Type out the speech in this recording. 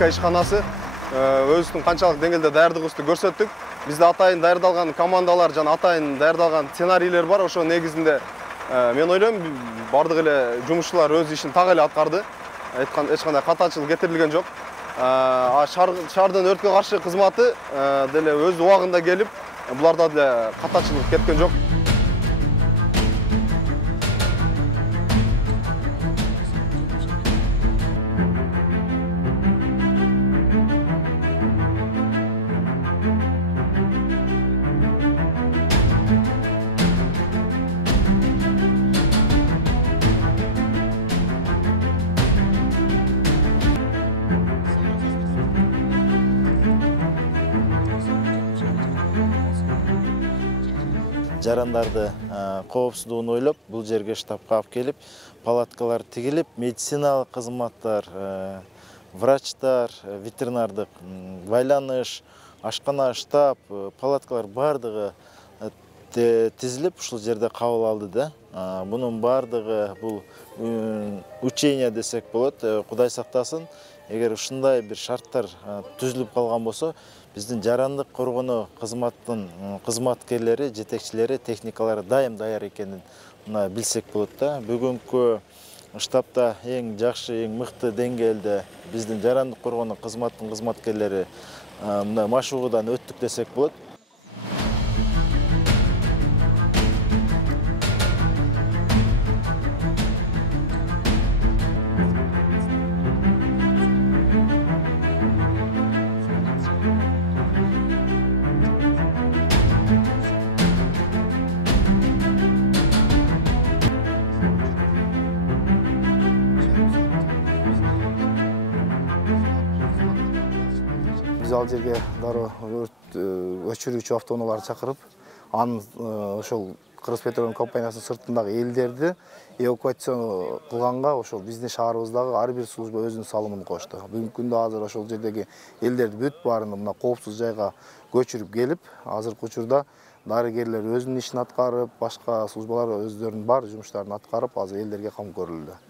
ЖК ишканасы өзүбүздүн канчалык деңгээлде даярдыгыбызды көрсөттүк. Бизде атайын даярдалган командалар жана атайын даярдалган сценарийлер бар. Ошо негизинде мен ойлойм бардык эле жумушчулар өз ишин так эле аткарды. Эч кандай катачылык кетирилген жок. Шаардын өрткө каршы кызматы деле өз убагында келип, буларда деле катачылык кеткен жок. Жарандарды коопсуздугун ойлоп, бул жерге штабка алып келип, палаткалар тигилип, медициналык кызматтар, врачтар, ветеринардык байланыш, ашкана, штаб, палаткалар бардыгы тизилип ушул жерде кабыл алды да. Бунун бардыгы бул учение десек болот. Кудай сактасын, эгер ушундай бир шарттар түзүлүп калган болсо, биздин жарандык коргонуу кызматтын кызматкерлери, жетекчилери, техникалары дайым даяр экенин билсек болот да. Бүгүнкү штабта эң жакшы, эң мыкты деңгээлде биздин жарандык коргонуу кызматтын кызматкерлери мындай машыгуудан өттүк десек болот. Биз ал жерге дароо өрт өчүрүүчү автоунааларды чакырып, анын ошол Кыргыз Петролеум компаниясынын сыртындагы элдерди эвакуация кылганга ошол биздин шаарыбыздагы ар бир служба өзүнүн салымын кошту. Бүгүнкү күндө азыр ошол жердеги элдерди бүт баарын мына коопсуз жайга көчүрүп келип, азыркы учурда дарыгерлер өзүнүн ишин аткарып, башка службалар өздөрүнүн бар жумуштарын аткарып, азыр элдерге кам көрүлүүдө.